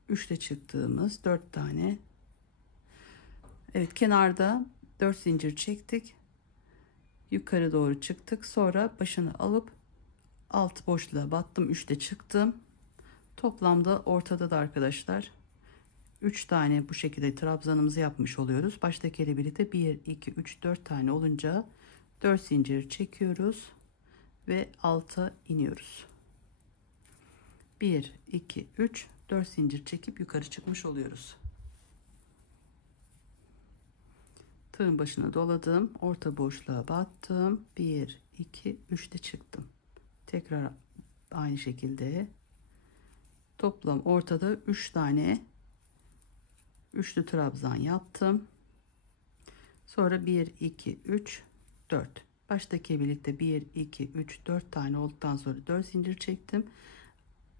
3'te çıktığımız 4 tane. Evet, kenarda 4 zincir çektik. yukarı doğru çıktık. Sonra başını alıp alt boşluğa battım. 3'te çıktım. Toplamda ortada da arkadaşlar 3 tane bu şekilde trabzanımızı yapmış oluyoruz. Baştakiyle birlikte 1, 2, 3, 4 tane olunca 4 zincir çekiyoruz ve alta iniyoruz. 1, 2, 3, 4 zincir çekip yukarı çıkmış oluyoruz. Tığın başına doladım. Orta boşluğa battım. 1, 2, 3'te çıktım. Tekrar aynı şekilde toplam ortada 3 tane üçlü trabzan yaptım. Sonra 1, 2, 3, 4. Baştaki birlikte 1, 2, 3, 4 tane olduktan sonra 4 zincir çektim.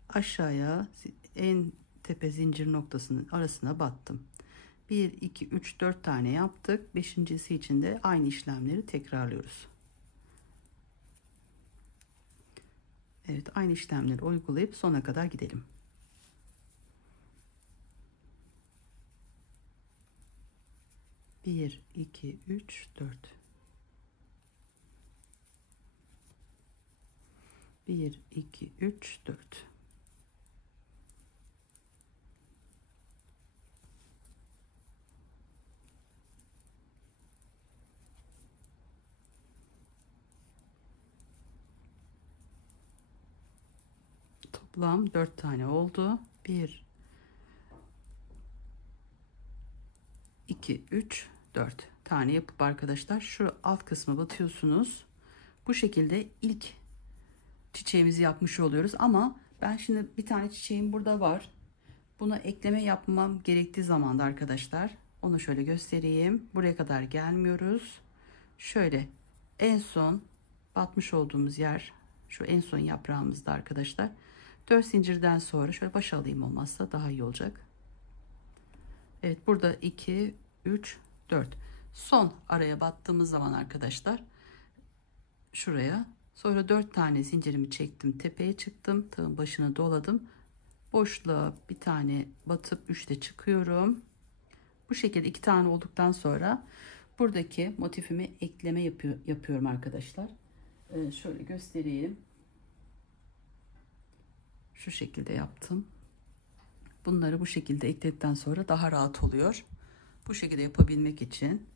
Aşağıya en tepe zincir noktasının arasına battım. 1, 2, 3, 4 tane yaptık. Beşincisi için de aynı işlemleri tekrarlıyoruz. Evet, aynı işlemleri uygulayıp sona kadar gidelim. Bir, iki, üç, dört. 1, 2, 3, 4. Toplam 4 tane oldu. 1, 2, 3, 4 tane yapıp arkadaşlar şu alt kısmı batıyorsunuz. Bu şekilde ilk çiçeğimizi yapmış oluyoruz. Ama ben şimdi bir tane çiçeğim burada var. Buna ekleme yapmam gerektiği zamanda arkadaşlar onu şöyle göstereyim. Buraya kadar gelmiyoruz. Şöyle en son batmış olduğumuz yer şu en son yaprağımızda arkadaşlar. 4 zincirden sonra şöyle baş alayım, olmazsa daha iyi olacak. Evet, burada 2, 3, 4. Son araya battığımız zaman arkadaşlar şuraya, sonra 4 tane zincirimi çektim, tepeye çıktım, tığın başına doladım, boşluğa bir tane batıp 3'te çıkıyorum. Bu şekilde 2 tane olduktan sonra buradaki motifimi ekleme yapıyorum arkadaşlar. Şöyle göstereyim. Şu şekilde yaptım. Bunları bu şekilde ekledikten sonra daha rahat oluyor. Bu şekilde yapabilmek için.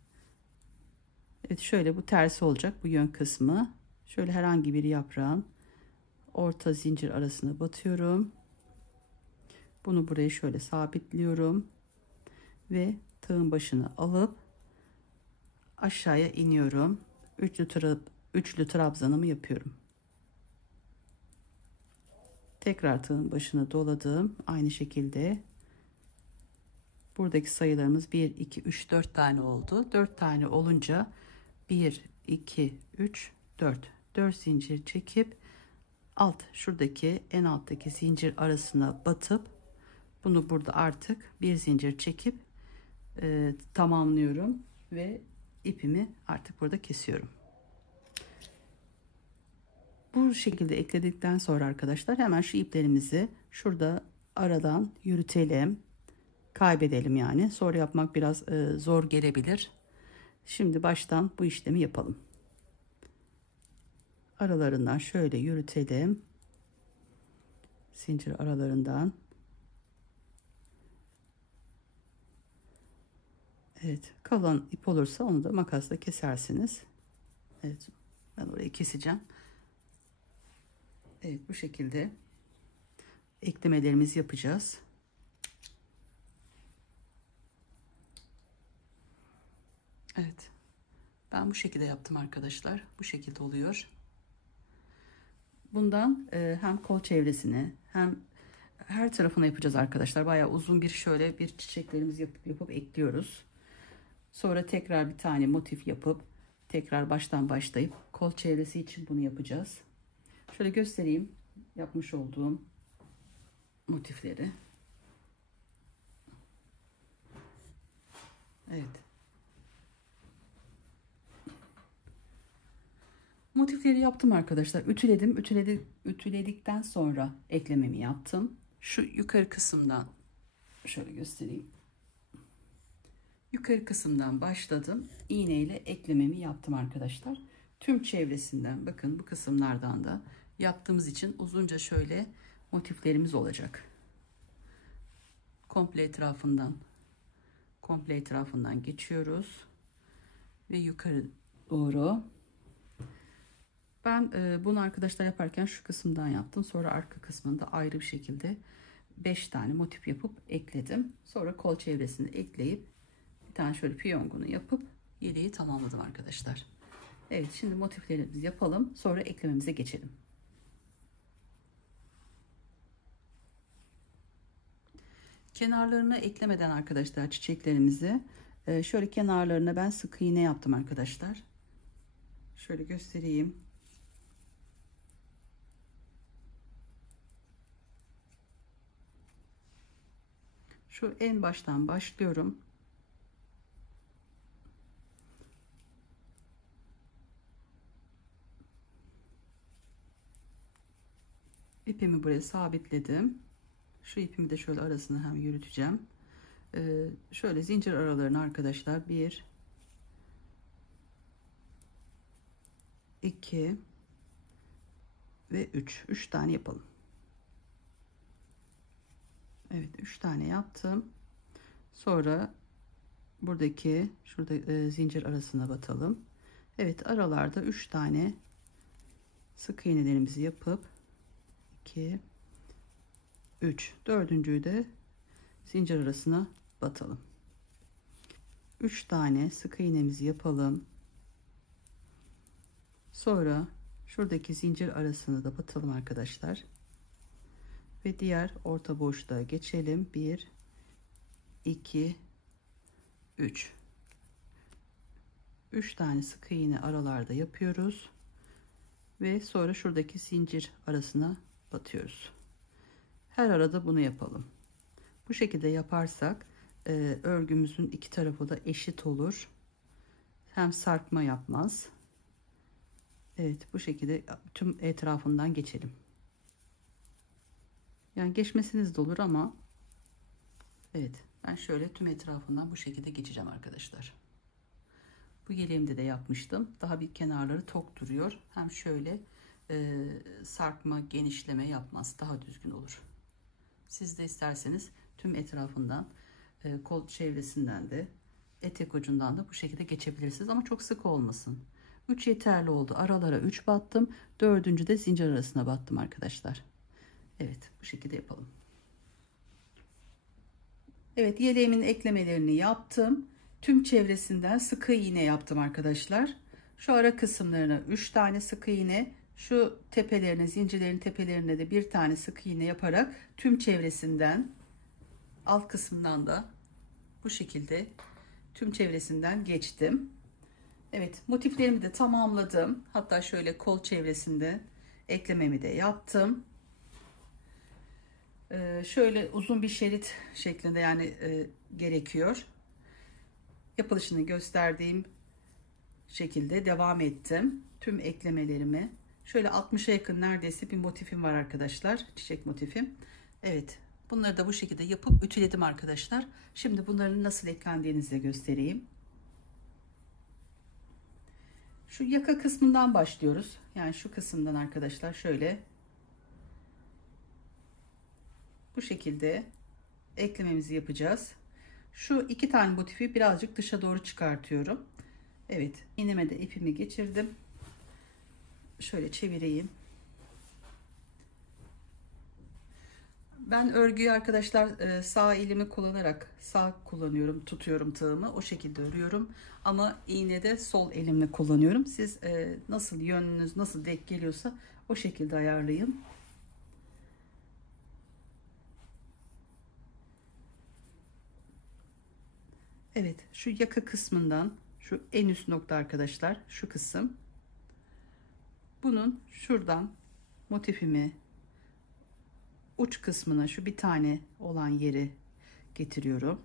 Evet, şöyle bu tersi olacak, bu yön kısmı. Şöyle herhangi bir yaprağın orta zincir arasına batıyorum. Bunu buraya şöyle sabitliyorum ve tığın başını alıp aşağıya iniyorum. Üçlü trabzanımı yapıyorum. Tekrar tığın başına doladım. Aynı şekilde buradaki sayılarımız 1, 2, 3, 4 tane oldu. 4 tane olunca 1, 2, 3, 4. 4 zincir çekip şuradaki en alttaki zincir arasına batıp bunu burada artık bir zincir çekip tamamlıyorum ve ipimi artık burada kesiyorum. Bu şekilde ekledikten sonra arkadaşlar hemen şu iplerimizi şurada aradan yürütelim, kaybedelim yani. Sonra yapmak biraz zor gelebilir. Şimdi baştan bu işlemi yapalım. Aralarından şöyle yürütelim. Zincir aralarından. Evet, kalan ip olursa onu da makasla kesersiniz. Evet, ben orayı keseceğim. Evet, bu şekilde eklemelerimizi yapacağız. Evet, ben bu şekilde yaptım arkadaşlar. Bu şekilde oluyor. Bundan hem kol çevresini hem her tarafına yapacağız arkadaşlar. Bayağı uzun bir şöyle bir çiçeklerimizi yapıp ekliyoruz. Sonra tekrar bir tane motif yapıp tekrar baştan başlayıp kol çevresi için bunu yapacağız. Şöyle göstereyim yapmış olduğum motifleri. Evet. Motifleri yaptım arkadaşlar. Ütüledikten sonra eklememi yaptım. Şu yukarı kısımdan şöyle göstereyim. Yukarı kısımdan başladım. İğne ile eklememi yaptım arkadaşlar. tüm çevresinden, bakın bu kısımlardan da yaptığımız için uzunca şöyle motiflerimiz olacak. Komple etrafından geçiyoruz ve yukarı doğru. Ben bunu arkadaşlar yaparken şu kısımdan yaptım. Sonra arka kısmında ayrı bir şekilde 5 tane motif yapıp ekledim. Sonra kol çevresini ekleyip bir tane şöyle piyongunu yapıp yeleği tamamladım arkadaşlar. Evet, şimdi motiflerimizi yapalım. Sonra eklememize geçelim. Kenarlarına eklemeden arkadaşlar çiçeklerimizi şöyle kenarlarına ben sık iğne yaptım arkadaşlar. Şöyle göstereyim. Şu en baştan başlıyorum. İpimi buraya sabitledim. Şu ipimi de şöyle arasını hem yürüteceğim. Şöyle zincir aralarını arkadaşlar 1 2 ve 3 tane yapalım. Evet, 3 tane yaptım. Sonra buradaki şurada zincir arasına batalım. Evet, aralarda 3 tane sık iğnelerimizi yapıp 2 3 dördüncüyü de zincir arasına batalım. 3 tane sık iğnemizi yapalım. Sonra şuradaki zincir arasını da batalım arkadaşlar. Ve diğer orta boşluğa geçelim. 1 2 3 tane sık iğne aralarda yapıyoruz ve sonra şuradaki zincir arasına batıyoruz. Her arada bunu yapalım. Bu şekilde yaparsak örgümüzün iki tarafı da eşit olur. Hem sarkma yapmaz. Evet, bu şekilde tüm etrafından geçelim. Yani geçmesiniz de olur ama evet, ben şöyle tüm etrafından bu şekilde geçeceğim arkadaşlar. Bu yeleğimde de yapmıştım. Daha bir kenarları tok duruyor. Hem şöyle sarkma, genişleme yapmaz. Daha düzgün olur. Siz de isterseniz tüm etrafından, kol çevresinden de, etek ucundan da bu şekilde geçebilirsiniz. Ama çok sık olmasın. 3 yeterli oldu. Aralara 3 battım. Dördüncü de zincir arasına battım arkadaşlar. Evet, bu şekilde yapalım. Evet, yeleğimin eklemelerini yaptım. Tüm çevresinden sık iğne yaptım arkadaşlar. Şu ara kısımlarına 3 tane sık iğne, şu tepelerine, zincirlerin tepelerine de bir tane sık iğne yaparak tüm çevresinden, alt kısmından da bu şekilde tüm çevresinden geçtim. Evet, motiflerimi de tamamladım. Hatta şöyle kol çevresinde eklememi de yaptım. Şöyle uzun bir şerit şeklinde yani gerekiyor. Yapılışını gösterdiğim şekilde devam ettim. Tüm eklemelerimi şöyle 60'a yakın neredeyse bir motifim var arkadaşlar. Çiçek motifim. Evet, bunları da bu şekilde yapıp ütüledim arkadaşlar. Şimdi bunların nasıl eklendiğini size göstereyim. Şu yaka kısmından başlıyoruz. Yani şu kısımdan arkadaşlar şöyle bu şekilde eklememizi yapacağız. Şu iki tane motifi birazcık dışa doğru çıkartıyorum. Evet, iğneme de ipimi geçirdim. Şöyle çevireyim. Ben örgüyü arkadaşlar sağ elimi kullanarak kullanıyorum, tutuyorum tığımı, o şekilde örüyorum. Ama iğnede sol elimle kullanıyorum. Siz nasıl yönünüz nasıl denk geliyorsa o şekilde ayarlayın. Evet, şu yaka kısmından şu en üst nokta arkadaşlar, şu kısım. Bunun şuradan motifimi uç kısmına, şu bir tane olan yeri getiriyorum.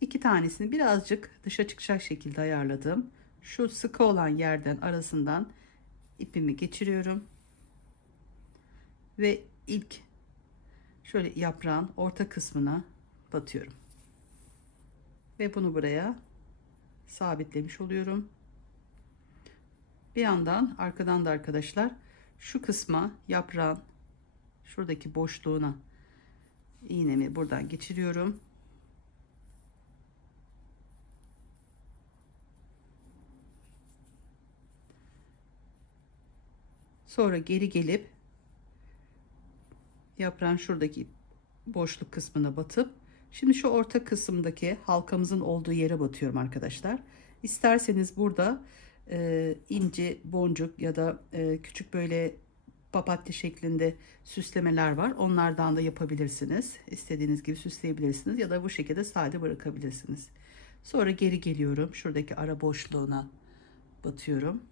İki tanesini birazcık dışa çıkacak şekilde ayarladım. Şu sıkı olan yerden arasından ipimi geçiriyorum ve ilk şöyle yaprağın orta kısmına batıyorum ve bunu buraya sabitlemiş oluyorum. Bir yandan arkadan da arkadaşlar şu kısma, yaprağın şuradaki boşluğuna iğnemi buradan geçiriyorum. Sonra geri gelip yaprağın şuradaki boşluk kısmına batıp şimdi şu orta kısımdaki halkamızın olduğu yere batıyorum arkadaşlar. İsterseniz burada inci, boncuk ya da küçük böyle papatya şeklinde süslemeler var. Onlardan da yapabilirsiniz. İstediğiniz gibi süsleyebilirsiniz ya da bu şekilde sade bırakabilirsiniz. Sonra geri geliyorum. Şuradaki ara boşluğuna batıyorum.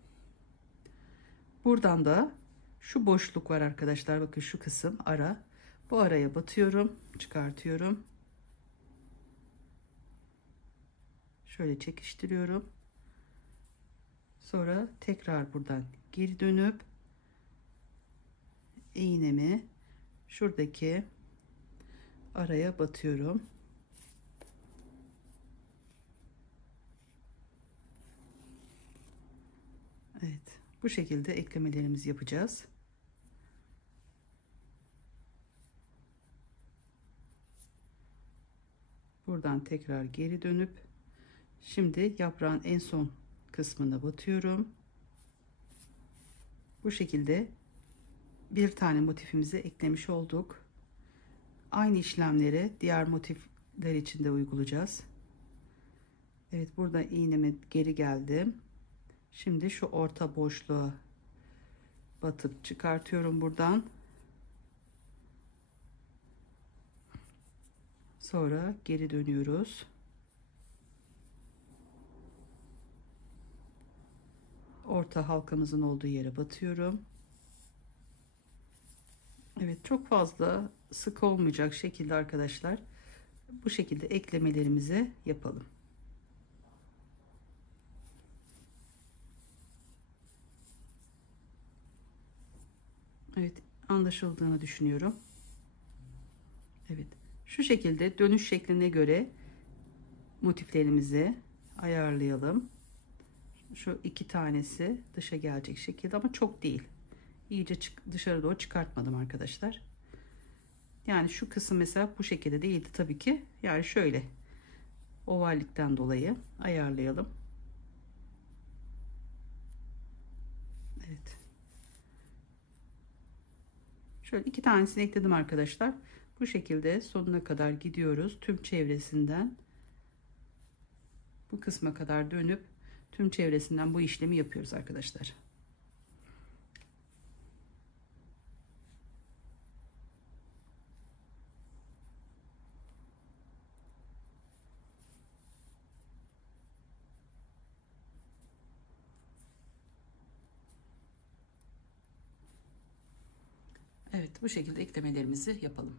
Buradan da şu boşluk var arkadaşlar. Bakın şu kısım ara. Bu araya batıyorum. Çıkartıyorum. Şöyle çekiştiriyorum. Sonra tekrar buradan geri dönüp iğnemi şuradaki araya batıyorum. Evet, bu şekilde eklemelerimizi yapacağız. Buradan tekrar geri dönüp şimdi yaprağın en son kısmına batıyorum. Bu şekilde bir tane motifimizi eklemiş olduk. Aynı işlemleri diğer motifler için de uygulayacağız. Evet, burada iğnemi geri geldim. Şimdi şu orta boşluğa batıp çıkartıyorum buradan. Sonra geri dönüyoruz. Orta halkamızın olduğu yere batıyorum. Evet, çok fazla sık olmayacak şekilde arkadaşlar bu şekilde eklemelerimizi yapalım. Evet, anlaşıldığını düşünüyorum. Evet, şu şekilde dönüş şekline göre motiflerimizi ayarlayalım. Şu iki tanesi dışa gelecek şekilde ama çok değil. İyice dışarı doğru çıkartmadım arkadaşlar. Yani şu kısım mesela bu şekilde değildi tabii ki. Yani şöyle ovallikten dolayı ayarlayalım. Evet. Şöyle iki tanesini ekledim arkadaşlar. Bu şekilde sonuna kadar gidiyoruz. Tüm çevresinden bu kısma kadar dönüp tüm çevresinden bu işlemi yapıyoruz arkadaşlar. Evet, bu şekilde eklemelerimizi yapalım.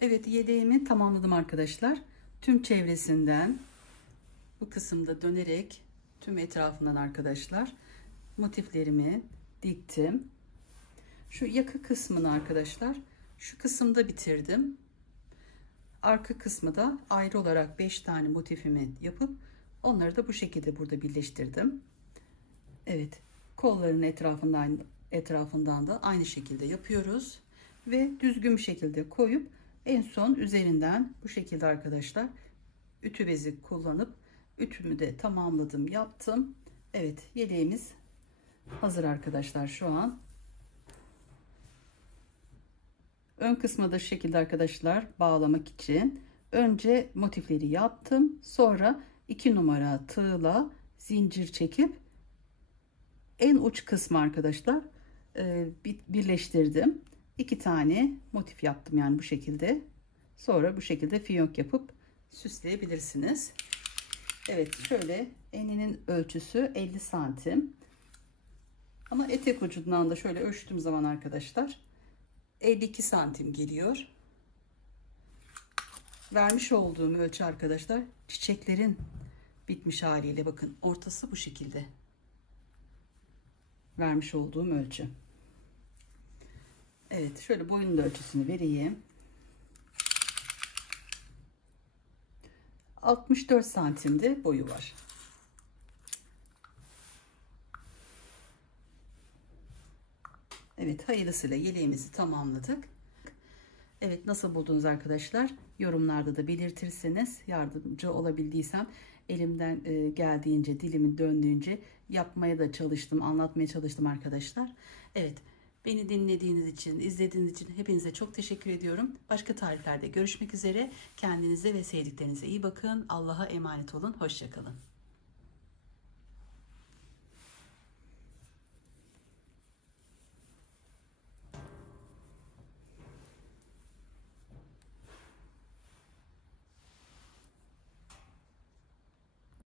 Evet, yeleğimi tamamladım arkadaşlar. Tüm çevresinden bu kısımda dönerek tüm etrafından arkadaşlar motiflerimi diktim. Şu yaka kısmını arkadaşlar şu kısımda bitirdim. Arka kısmı da ayrı olarak 5 tane motifimi yapıp onları da bu şekilde burada birleştirdim. Evet, kolların etrafından da aynı şekilde yapıyoruz ve düzgün bir şekilde koyup en son üzerinden bu şekilde arkadaşlar ütü bezi kullanıp ütümü de tamamladım, yaptım. Evet, yeleğimiz hazır arkadaşlar şu an. Ön kısmı da şu şekilde arkadaşlar bağlamak için önce motifleri yaptım. Sonra 2 numara tığla zincir çekip en uç kısmı arkadaşlar birleştirdim. 2 tane motif yaptım yani bu şekilde. Sonra bu şekilde fiyonk yapıp süsleyebilirsiniz. Evet, şöyle eninin ölçüsü 50 santim. Ama etek ucundan da şöyle ölçtüğüm zaman arkadaşlar 52 santim geliyor. Vermiş olduğum ölçü arkadaşlar çiçeklerin Bitmiş haliyle bakın, ortası bu şekilde. Vermiş olduğum ölçü. Evet, şöyle boyunun da ölçüsünü vereyim. 64 santimde boyu var. Evet, hayırlısıyla yeleğimizi tamamladık. Evet, nasıl buldunuz arkadaşlar? Yorumlarda da belirtirseniz yardımcı olabildiysem elimden geldiğince, dilimin döndüğünce yapmaya da çalıştım, anlatmaya çalıştım arkadaşlar. Evet, beni dinlediğiniz için, izlediğiniz için hepinize çok teşekkür ediyorum. Başka tariflerde görüşmek üzere. Kendinize ve sevdiklerinize iyi bakın. Allah'a emanet olun. Hoşça kalın.